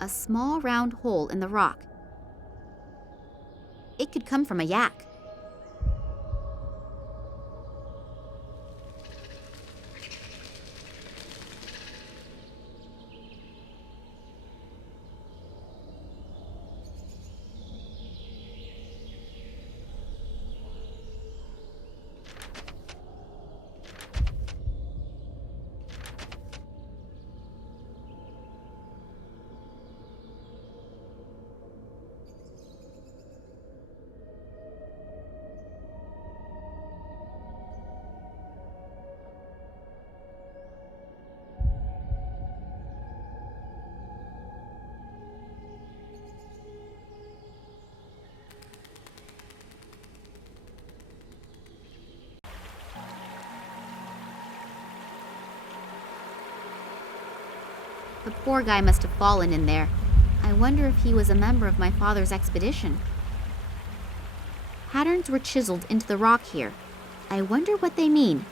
A small round hole in the rock. It could come from a yak. The poor guy must have fallen in there. I wonder if he was a member of my father's expedition. Patterns were chiseled into the rock here. I wonder what they mean.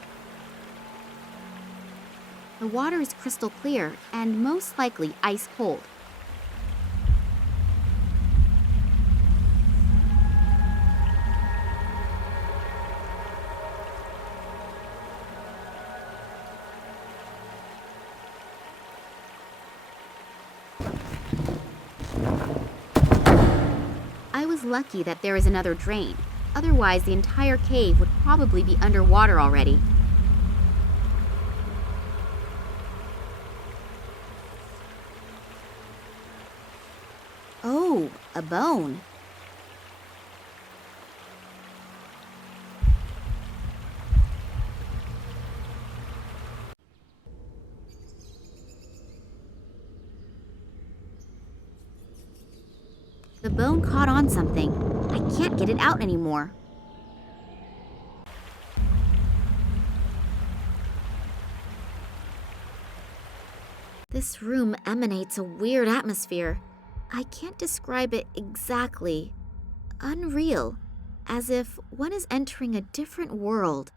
The water is crystal clear and most likely ice cold. I was lucky that there is another drain. Otherwise, the entire cave would probably be underwater already. Oh, a bone. The bone caught on something. I can't get it out anymore. This room emanates a weird atmosphere. I can't describe it exactly. Unreal, as if one is entering a different world.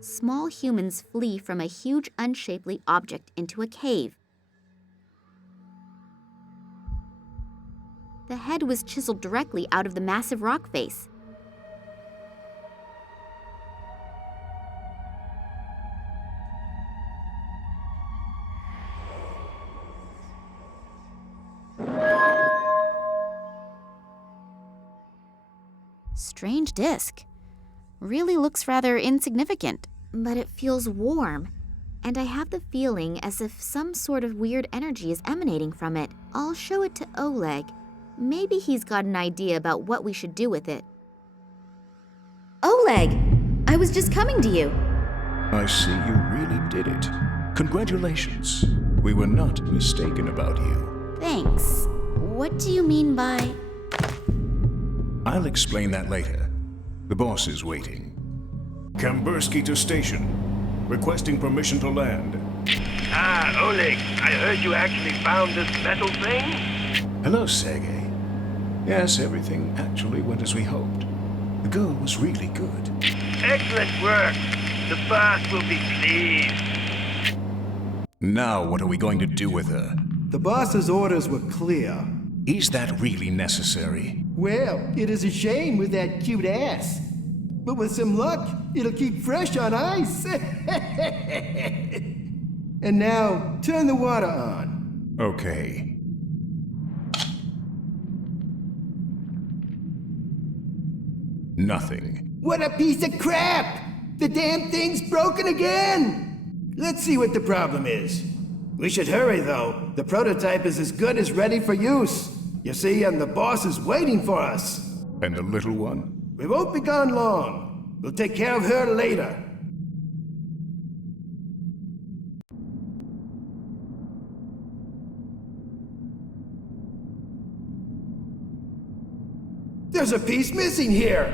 Small humans flee from a huge unshapely object into a cave. The head was chiseled directly out of the massive rock face. Strange disc. Really looks rather insignificant. But it feels warm, and I have the feeling as if some sort of weird energy is emanating from it. I'll show it to Oleg. Maybe he's got an idea about what we should do with it. Oleg! I was just coming to you. I see you really did it. Congratulations. We were not mistaken about you. Thanks. What do you mean by... I'll explain that later. The boss is waiting. Kambursky to station. Requesting permission to land. Ah, Oleg, I heard you actually found this metal thing? Hello, Sergey. Yes, everything actually went as we hoped. The girl was really good. Excellent work. The boss will be pleased. Now what are we going to do with her? The boss's orders were clear. Is that really necessary? Well, it is a shame with that cute ass. But with some luck, it'll keep fresh on ice. And now, turn the water on. Okay. Nothing. What a piece of crap! The damn thing's broken again! Let's see what the problem is. We should hurry, though. The prototype is as good as ready for use. You see, and the boss is waiting for us. And the little one? We won't be gone long. We'll take care of her later. There's a piece missing here.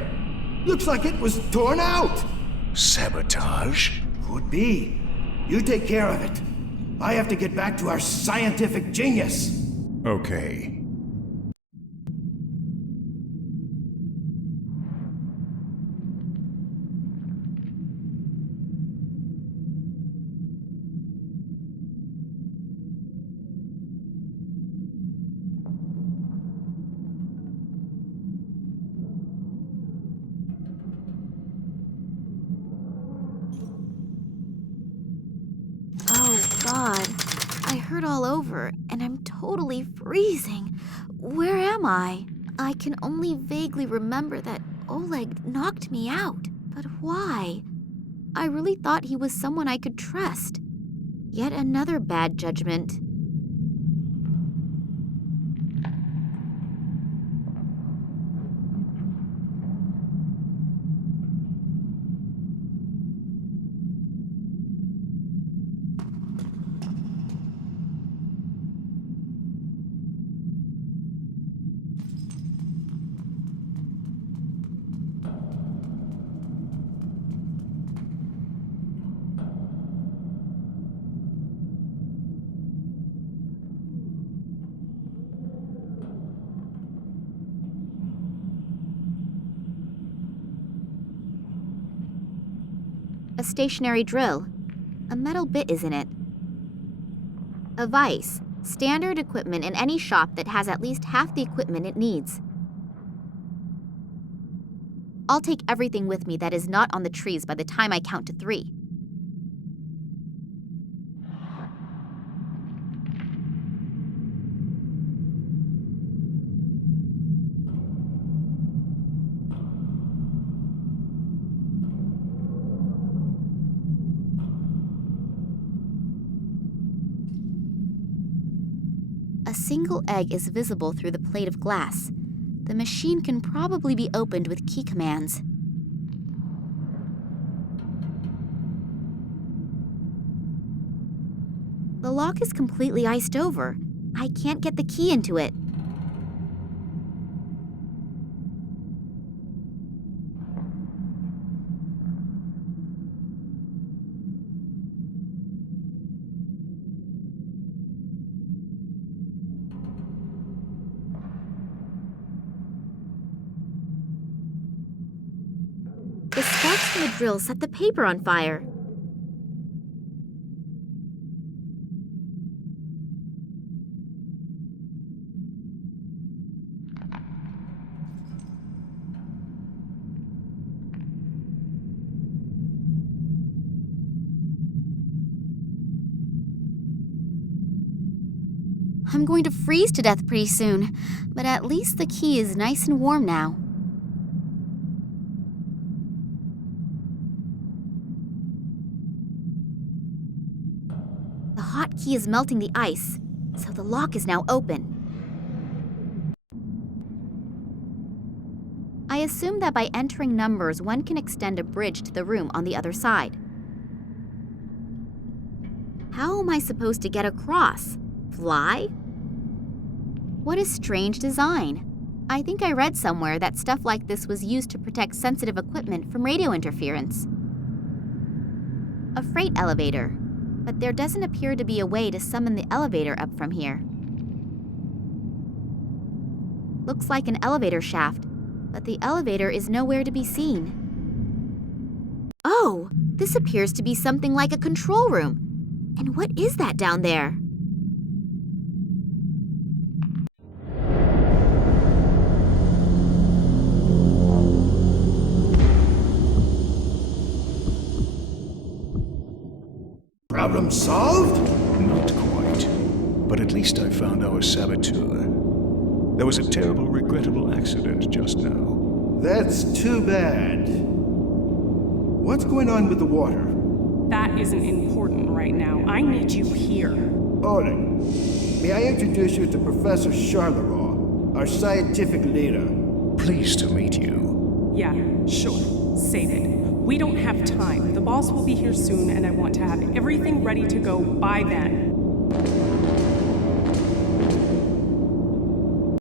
Looks like it was torn out. Sabotage? Could be. You take care of it. I have to get back to our scientific genius. Okay. Oh, God. I hurt all over, and I'm totally freezing. Where am I? I can only vaguely remember that Oleg knocked me out. But why? I really thought he was someone I could trust. Yet another bad judgment. A stationary drill. A metal bit is in it. A vise. Standard equipment in any shop that has at least half the equipment it needs. I'll take everything with me that is not on the trees by the time I count to 3. A single egg is visible through the plate of glass. The machine can probably be opened with key commands. The lock is completely iced over. I can't get the key into it. The sparks from the drill set the paper on fire. I'm going to freeze to death pretty soon, but at least the key is nice and warm now. The hot key is melting the ice, so the lock is now open. I assume that by entering numbers, one can extend a bridge to the room on the other side. How am I supposed to get across? Fly? What a strange design. I think I read somewhere that stuff like this was used to protect sensitive equipment from radio interference. A freight elevator, but there doesn't appear to be a way to summon the elevator up from here. Looks like an elevator shaft, but the elevator is nowhere to be seen. Oh, this appears to be something like a control room. And what is that down there? Problem solved? Not quite. But at least I found our saboteur. There was a terrible, regrettable accident just now. That's too bad. What's going on with the water? That isn't important right now. I need you here. Oleg, may I introduce you to Professor Charleroi, our scientific leader? Pleased to meet you. Yeah, sure. Save it. We don't have time. The boss will be here soon, and I want to have everything ready to go by then.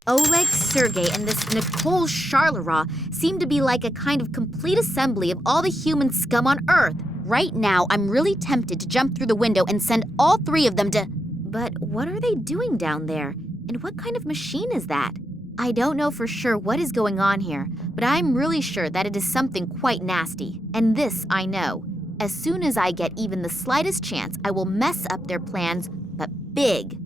Oleg, Sergey, and this Nicole Charleroi seem to be like a kind of complete assembly of all the human scum on Earth. Right now, I'm really tempted to jump through the window and send all three of them to... But what are they doing down there? And what kind of machine is that? I don't know for sure what is going on here, but I'm really sure that it is something quite nasty. And this I know. As soon as I get even the slightest chance, I will mess up their plans, but big.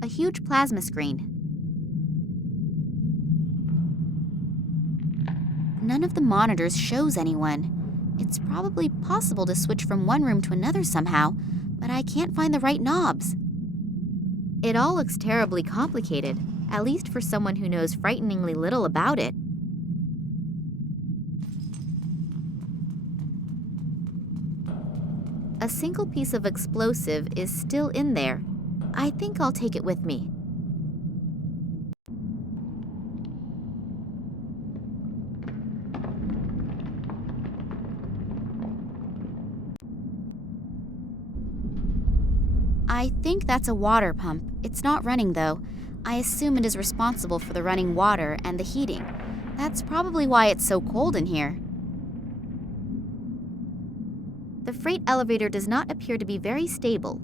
A huge plasma screen. None of the monitors shows anyone. It's probably possible to switch from one room to another somehow, but I can't find the right knobs. It all looks terribly complicated, at least for someone who knows frighteningly little about it. A single piece of explosive is still in there. I think I'll take it with me. I think that's a water pump. It's not running, though. I assume it is responsible for the running water and the heating. That's probably why it's so cold in here. The freight elevator does not appear to be very stable.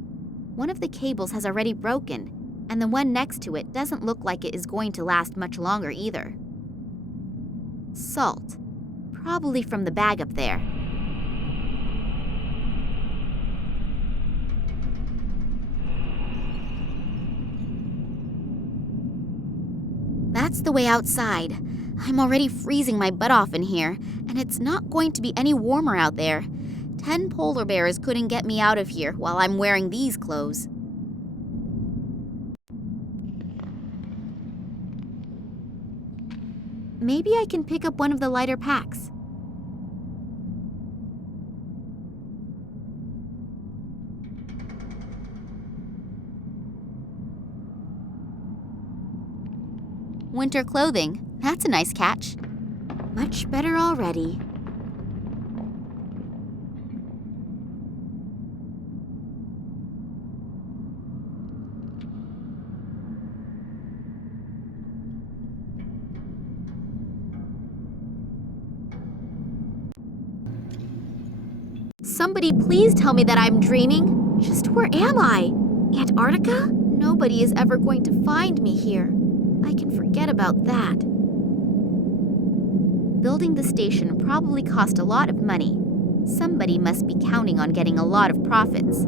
One of the cables has already broken, and the one next to it doesn't look like it is going to last much longer either. Salt. Probably from the bag up there. That's the way outside. I'm already freezing my butt off in here, and it's not going to be any warmer out there. 10 polar bears couldn't get me out of here while I'm wearing these clothes. Maybe I can pick up one of the lighter packs. Winter clothing. That's a nice catch. Much better already. Somebody please tell me that I'm dreaming. Just where am I? Antarctica? Nobody is ever going to find me here. I can forget about that. Building the station probably cost a lot of money. Somebody must be counting on getting a lot of profits.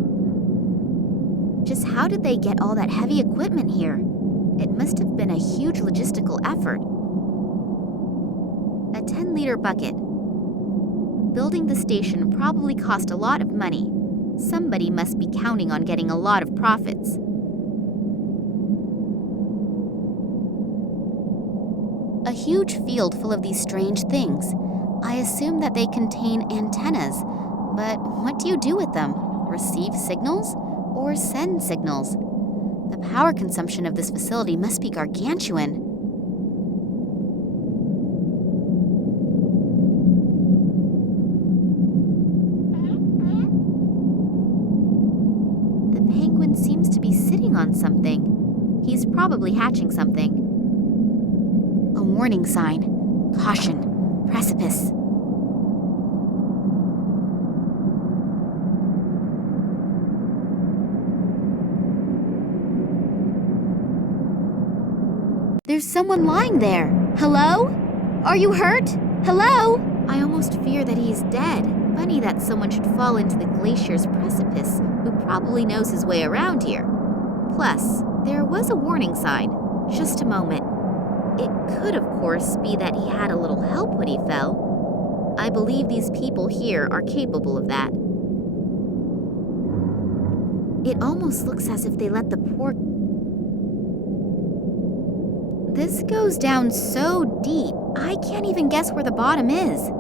Just how did they get all that heavy equipment here? It must have been a huge logistical effort. A 10-liter bucket. Building the station probably cost a lot of money. Somebody must be counting on getting a lot of profits. A huge field full of these strange things. I assume that they contain antennas, but what do you do with them? Receive signals or send signals? The power consumption of this facility must be gargantuan. The penguin seems to be sitting on something. He's probably hatching something. A warning sign. Caution. Precipice. There's someone lying there. Hello? Are you hurt? Hello? I almost fear that he's dead. Funny that someone should fall into the glacier's precipice, who probably knows his way around here. Plus, there was a warning sign. Just a moment. It could, of course, be that he had a little help when he fell. I believe these people here are capable of that. It almost looks as if they let the poor... This goes down so deep, I can't even guess where the bottom is.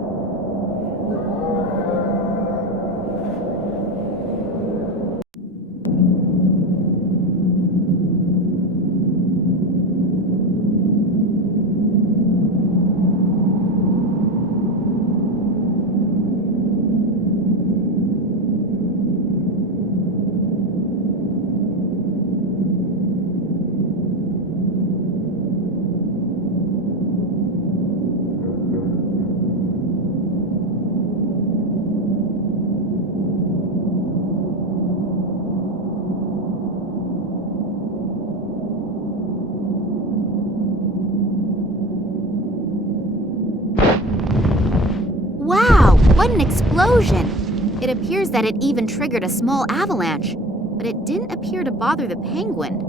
What an explosion! It appears that it even triggered a small avalanche, but it didn't appear to bother the penguin.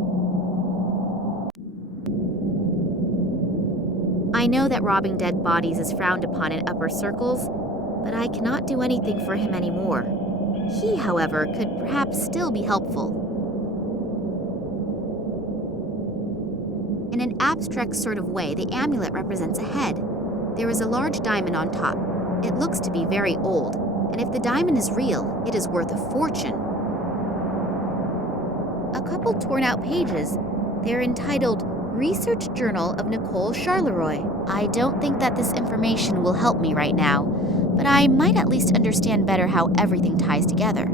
I know that robbing dead bodies is frowned upon in upper circles, but I cannot do anything for him anymore. He, however, could perhaps still be helpful. In an abstract sort of way, the amulet represents a head. There is a large diamond on top. It looks to be very old, and if the diamond is real, it is worth a fortune. A couple torn out pages. They're entitled Research Journal of Nicole Charleroi. I don't think that this information will help me right now, but I might at least understand better how everything ties together.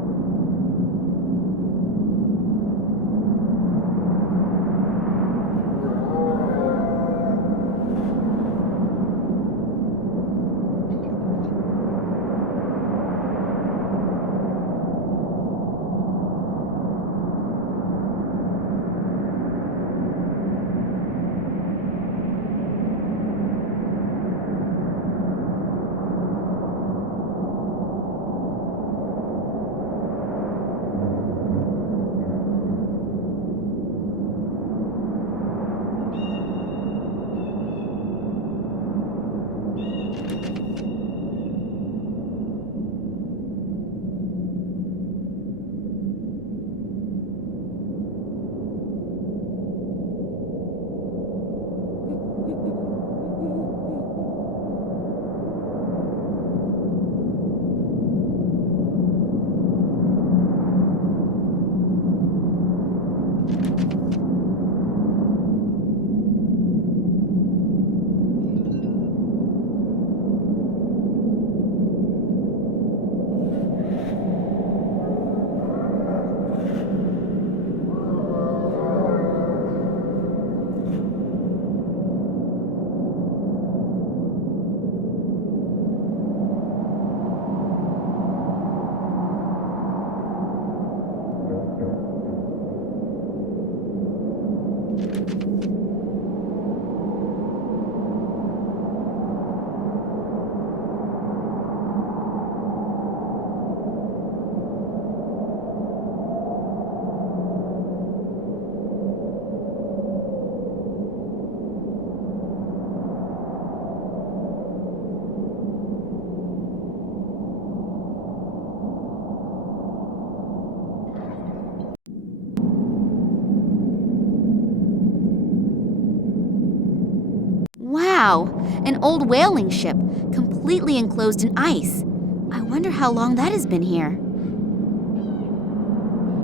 Wow, an old whaling ship, completely enclosed in ice. I wonder how long that has been here.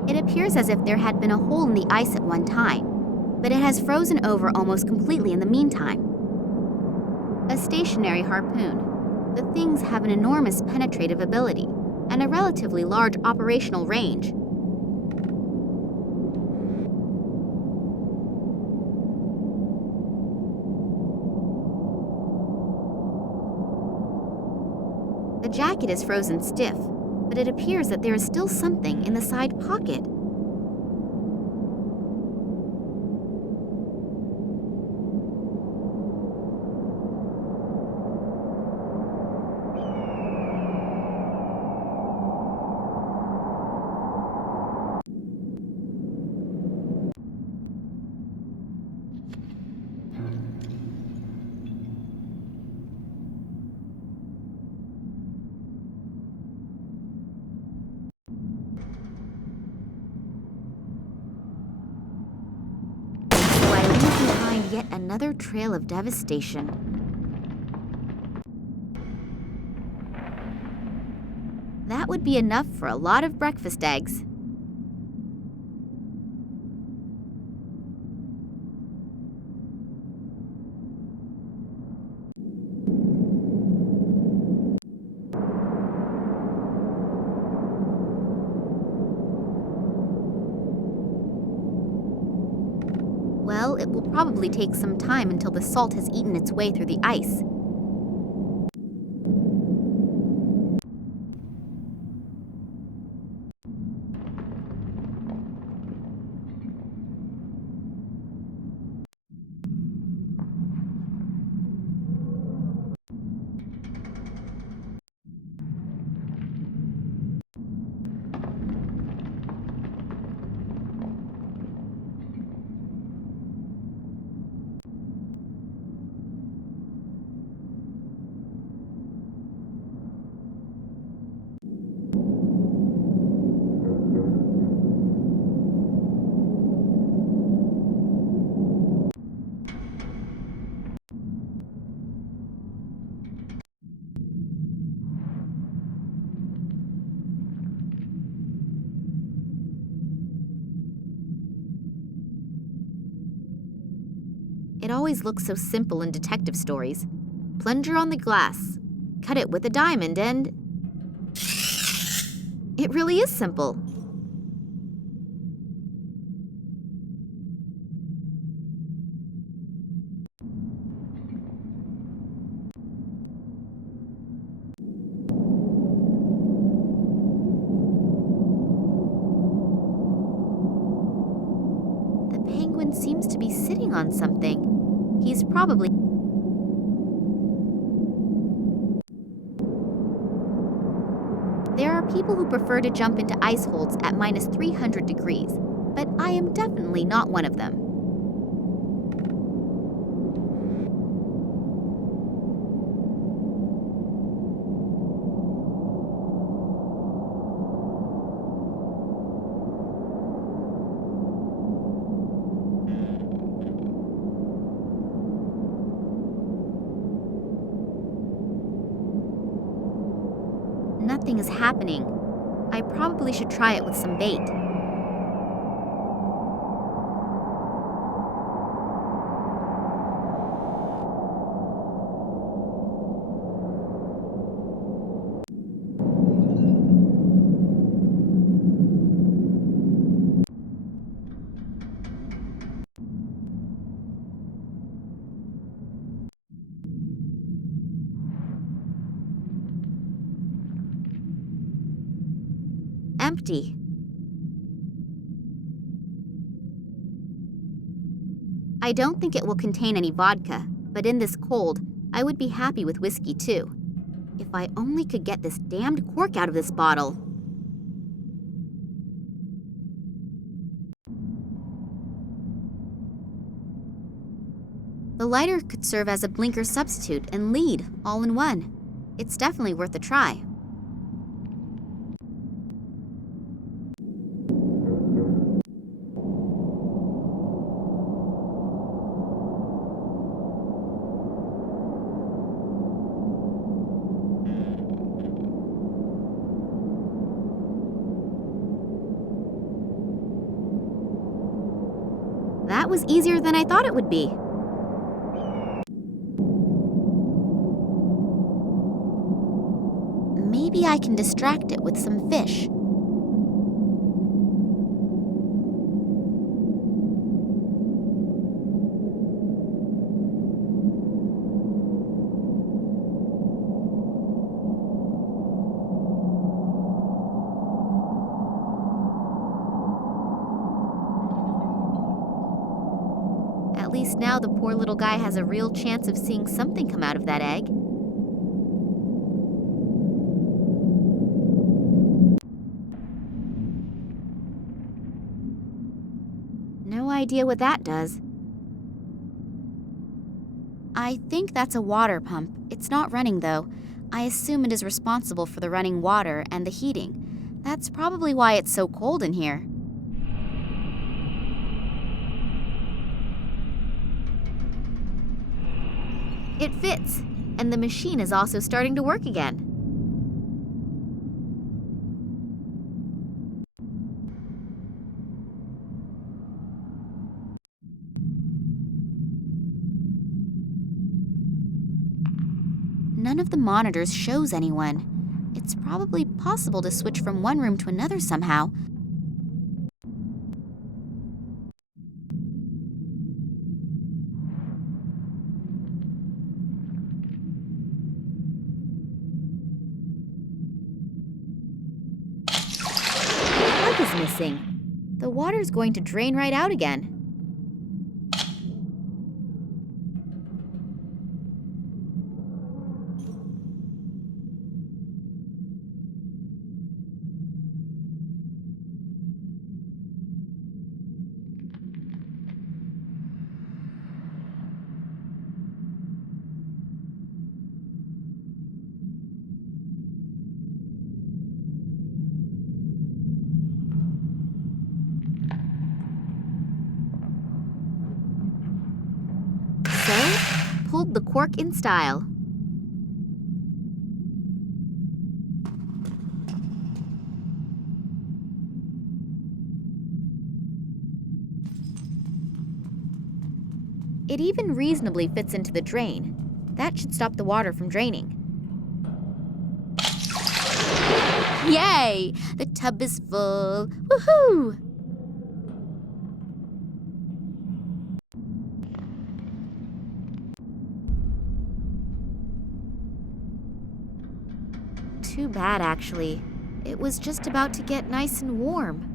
It appears as if there had been a hole in the ice at one time, but it has frozen over almost completely in the meantime. A stationary harpoon. The things have an enormous penetrative ability and a relatively large operational range. The jacket is frozen stiff, but it appears that there is still something in the side pocket. Yet another trail of devastation. That would be enough for a lot of breakfast eggs. Well, it will probably take some time until the salt has eaten its way through the ice. It always looks so simple in detective stories. Plunger on the glass, cut it with a diamond, and... It really is simple. The penguin seems to be sitting on something. He's probably... There are people who prefer to jump into ice holes at minus 300 degrees, but I am definitely not one of them. Nothing is happening. I probably should try it with some bait. Empty. I don't think it will contain any vodka, but in this cold, I would be happy with whiskey too. If I only could get this damned cork out of this bottle. The lighter could serve as a blinker substitute and lead all in one. It's definitely worth a try. That was easier than I thought it would be. Maybe I can distract it with some fish. At least now the poor little guy has a real chance of seeing something come out of that egg. No idea what that does. I think that's a water pump. It's not running though. I assume it is responsible for the running water and the heating. That's probably why it's so cold in here. It fits, and the machine is also starting to work again. None of the monitors shows anyone. It's probably possible to switch from one room to another somehow. The plug is missing. The water's going to drain right out again. Pulled the cork in style. It even reasonably fits into the drain. That should stop the water from draining. Yay! The tub is full. Woohoo! Too bad, actually. It was just about to get nice and warm.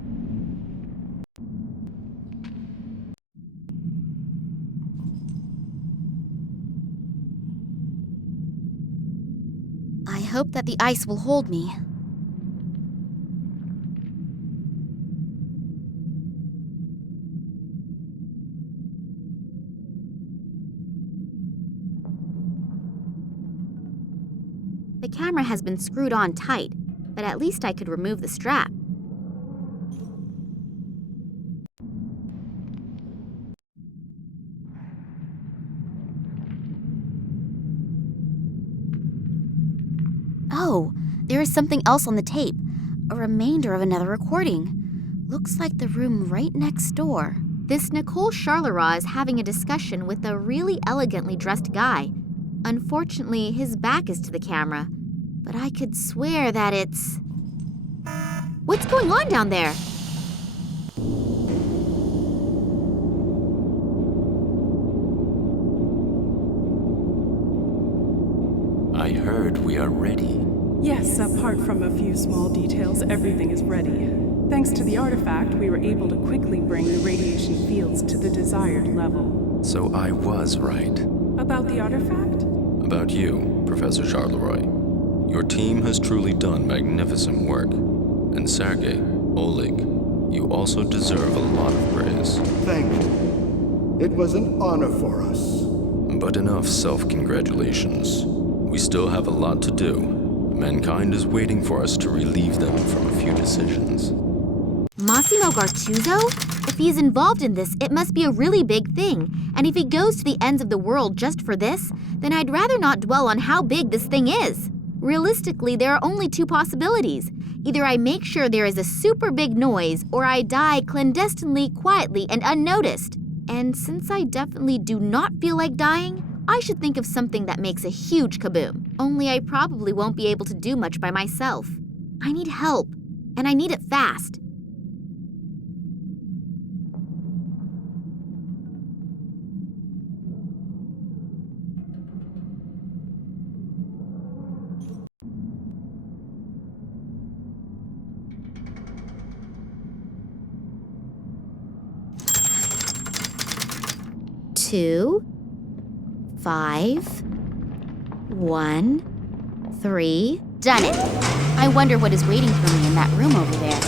I hope that the ice will hold me. The camera has been screwed on tight, but at least I could remove the strap. Oh, there is something else on the tape. A remainder of another recording. Looks like the room right next door. This Nicole Charleroi is having a discussion with a really elegantly dressed guy. Unfortunately, his back is to the camera, but I could swear that it's... What's going on down there? I heard we are ready. Yes, apart from a few small details, everything is ready. Thanks to the artifact, we were able to quickly bring the radiation fields to the desired level. So I was right. About the artifact? About you, Professor Charleroi. Your team has truly done magnificent work. And Sergei, Oleg, you also deserve a lot of praise. Thank you. It was an honor for us. But enough self-congratulations. We still have a lot to do. Mankind is waiting for us to relieve them from a few decisions. Massimo Gartuzzo? If he's involved in this, it must be a really big thing. And if he goes to the ends of the world just for this, then I'd rather not dwell on how big this thing is. Realistically, there are only two possibilities. Either I make sure there is a super big noise, or I die clandestinely, quietly, and unnoticed. And since I definitely do not feel like dying, I should think of something that makes a huge kaboom. Only I probably won't be able to do much by myself. I need help, and I need it fast. Two, 5, 1, 3. Done it! I wonder what is waiting for me in that room over there.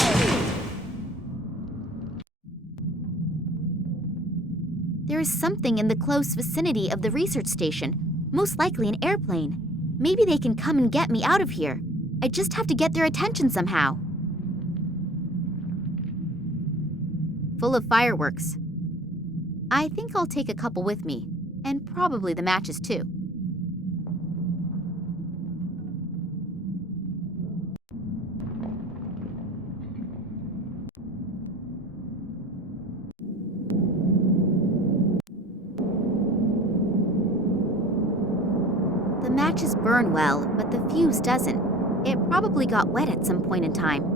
There is something in the close vicinity of the research station, most likely an airplane. Maybe they can come and get me out of here. I just have to get their attention somehow. Full of fireworks. I think I'll take a couple with me, and probably the matches too. The matches burn well, but the fuse doesn't. It probably got wet at some point in time.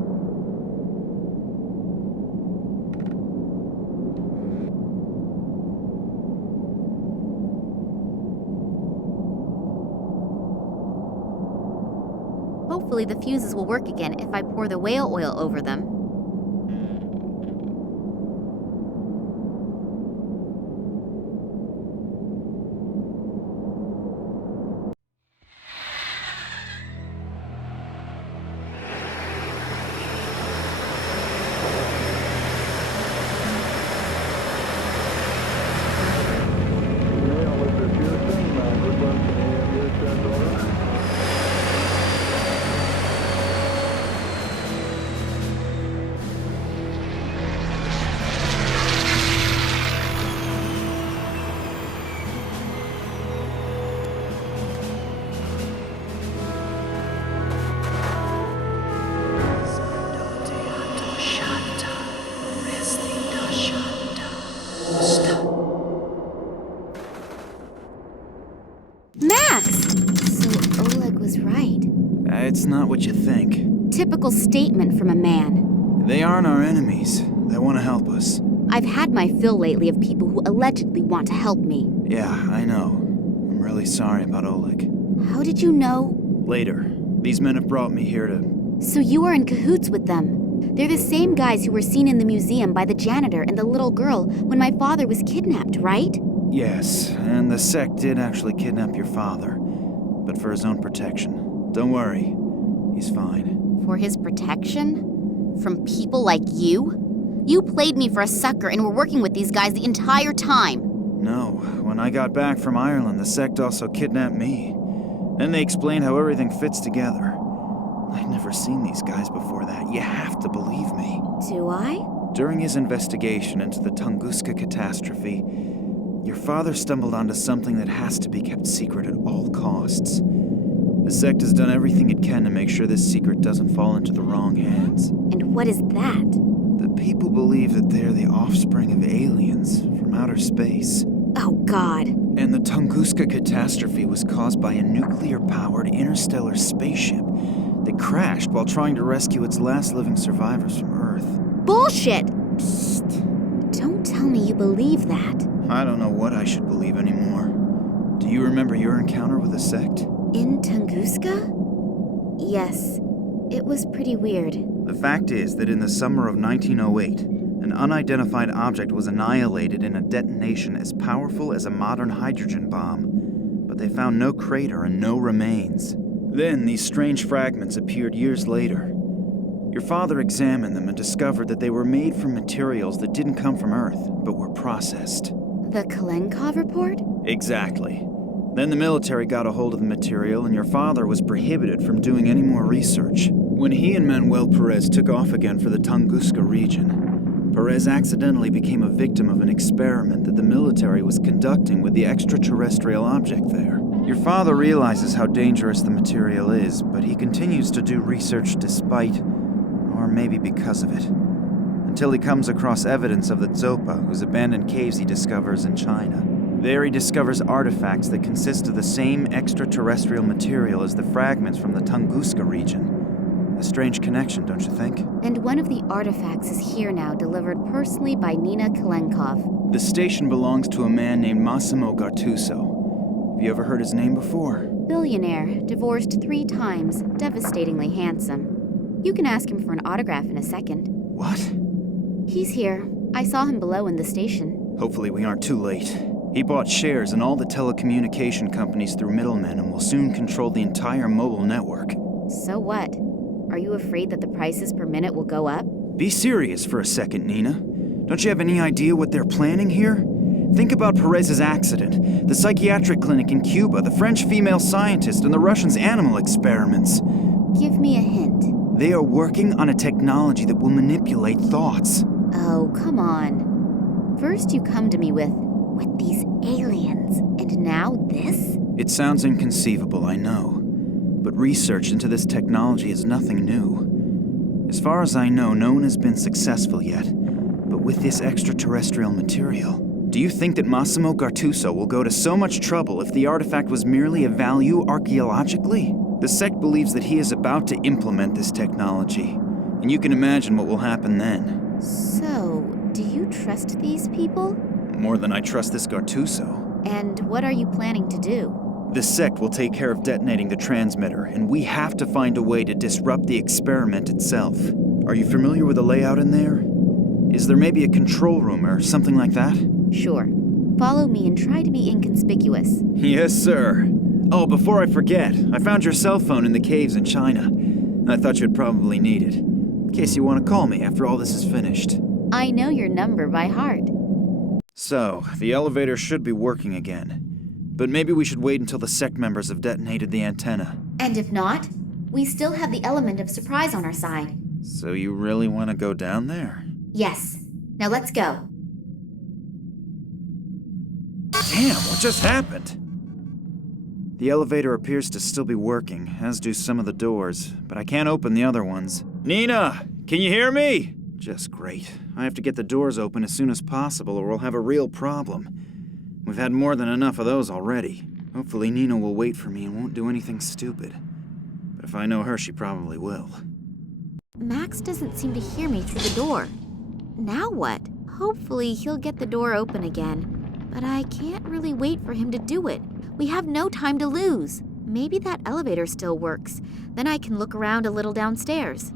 Hopefully the fuses will work again if I pour the whale oil over them. So Oleg was right. It's not what you think. Typical statement from a man. They aren't our enemies. They want to help us. I've had my fill lately of people who allegedly want to help me. Yeah, I know. I'm really sorry about Oleg. How did you know? Later. These men have brought me here to... So you are in cahoots with them. They're the same guys who were seen in the museum by the janitor and the little girl when my father was kidnapped, right? Yes, and the sect did actually kidnap your father, but for his own protection. Don't worry, he's fine. For his protection? From people like you? You played me for a sucker and were working with these guys the entire time. No, when I got back from Ireland, the sect also kidnapped me. Then they explained how everything fits together. I'd never seen these guys before that. You have to believe me. Do I? During his investigation into the Tunguska catastrophe, your father stumbled onto something that has to be kept secret at all costs. The sect has done everything it can to make sure this secret doesn't fall into the wrong hands. And what is that? The people believe that they're the offspring of aliens from outer space. Oh, God. And the Tunguska catastrophe was caused by a nuclear-powered interstellar spaceship that crashed while trying to rescue its last living survivors from Earth. Bullshit! Psst. Don't tell me you believe that. I don't know what I should believe anymore. Do you remember your encounter with the sect? In Tunguska? Yes. It was pretty weird. The fact is that in the summer of 1908, an unidentified object was annihilated in a detonation as powerful as a modern hydrogen bomb, but they found no crater and no remains. Then these strange fragments appeared years later. Your father examined them and discovered that they were made from materials that didn't come from Earth, but were processed. The Kalenkov report? Exactly. Then the military got a hold of the material, and your father was prohibited from doing any more research. When he and Manuel Perez took off again for the Tunguska region, Perez accidentally became a victim of an experiment that the military was conducting with the extraterrestrial object there. Your father realizes how dangerous the material is, but he continues to do research despite, or maybe because of it, until he comes across evidence of the Zopa, whose abandoned caves he discovers in China. There he discovers artifacts that consist of the same extraterrestrial material as the fragments from the Tunguska region. A strange connection, don't you think? And one of the artifacts is here now, delivered personally by Nina Kalenkov. The station belongs to a man named Massimo Gattuso. Have you ever heard his name before? Billionaire, divorced 3 times, devastatingly handsome. You can ask him for an autograph in a second. What? He's here. I saw him below in the station. Hopefully we aren't too late. He bought shares in all the telecommunication companies through middlemen and will soon control the entire mobile network. So what? Are you afraid that the prices per minute will go up? Be serious for a second, Nina. Don't you have any idea what they're planning here? Think about Perez's accident, the psychiatric clinic in Cuba, the French female scientist, and the Russians' animal experiments. Give me a hint. They are working on a technology that will manipulate thoughts. Oh, come on. First you come to me with these aliens, and now this? It sounds inconceivable, I know. But research into this technology is nothing new. As far as I know, no one has been successful yet. But with this extraterrestrial material, do you think that Massimo Gattuso will go to so much trouble if the artifact was merely of value archaeologically? The sect believes that he is about to implement this technology, and you can imagine what will happen then. So, do you trust these people? More than I trust this Gattuso. And what are you planning to do? The sect will take care of detonating the transmitter, and we have to find a way to disrupt the experiment itself. Are you familiar with the layout in there? Is there maybe a control room or something like that? Sure. Follow me and try to be inconspicuous. Yes, sir. Oh, before I forget, I found your cell phone in the caves in China. I thought you'd probably need it, in case you want to call me after all this is finished. I know your number by heart. So, the elevator should be working again. But maybe we should wait until the sect members have detonated the antenna. And if not, we still have the element of surprise on our side. So you really want to go down there? Yes. Now let's go. Damn, what just happened? The elevator appears to still be working, as do some of the doors, but I can't open the other ones. Nina, can you hear me? Just great. I have to get the doors open as soon as possible or we'll have a real problem. We've had more than enough of those already. Hopefully Nina will wait for me and won't do anything stupid. But if I know her, she probably will. Max doesn't seem to hear me through the door. Now what? Hopefully he'll get the door open again. But I can't really wait for him to do it. We have no time to lose. Maybe that elevator still works. Then I can look around a little downstairs.